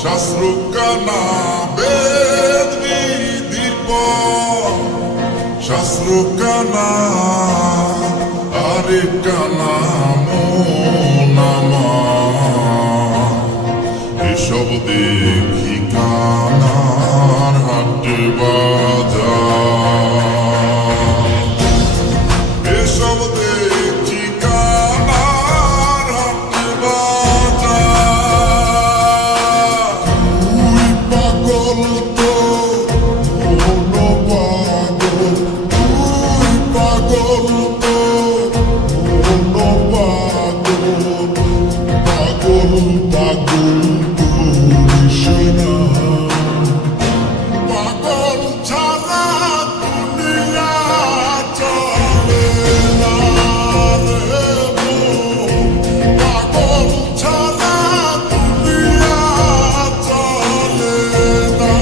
শাস্ত্রকানা বেদ বিধির পর শাস্ত্রকানা আরে কানা মন আমার এসব দেখি কানার হাট বাজার এসব দেখি কানার হাট বাজার তুই পাগল তো মন পাগল তুই পাগল তো মন পাগল পাগল পাগল করিস না পাগল ছাড়া দুনিয়া চলে না রে মন পাগল ছাড়া দুনিয়া চলে না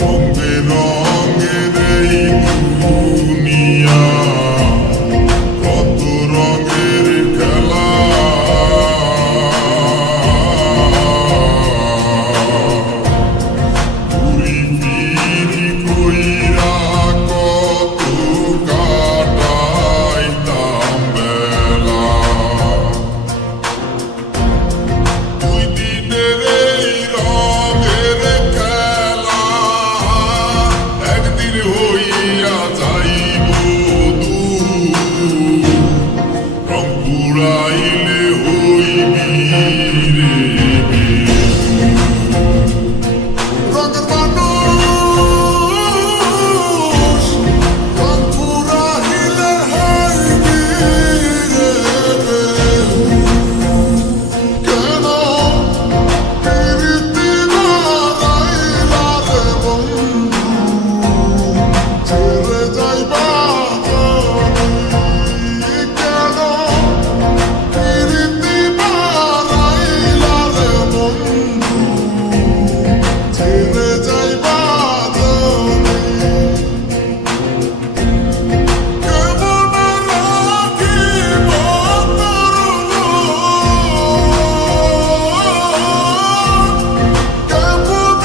রঙে রঙের এই দুনিয়া কত রঙের খেলা ঘুরি ফিরি কইরা কত কাটাইতাম বেলা দুই দিনের এই রঙের খেলা একদিন হইয়া যাইব দূর রং পুরাইলে হইবি রে রঙের মানুষ রং পুরাইলে হইবি রে কেন প্রীতি বাড়াইলা রে বন্ধু ছেড়ে যাইবা জানি কেন প্রীতি বাড়াইলা রে বন্ধু ছেড়ে যাইবা জানি কেমন রাখিব তোর কেমন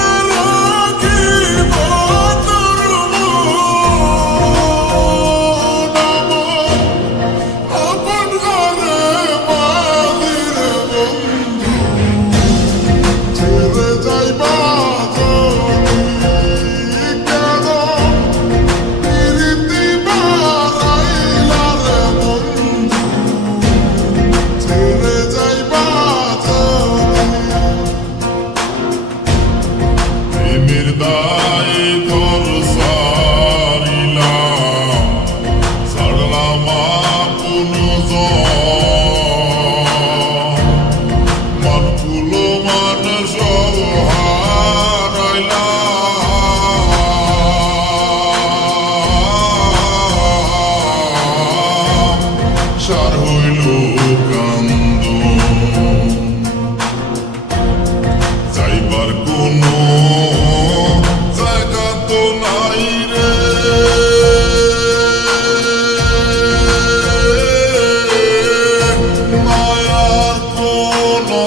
রাখিব তোর আপন ঘরে বাঁধিরে বন্ধু ছেড়ে যাইবা জানি কেন প্রীতি বাড়াইলা রে বন্ধু ছেড়ে যাইবা জানি প্রেমের দায়ে তোর সারিলাম ছাড়লাম আপন জন মনকুলো মান সব হারাইলাম সার হইল কান্দন যাইবার কোনো জায়গা তো নাই রে মায়ার কোনো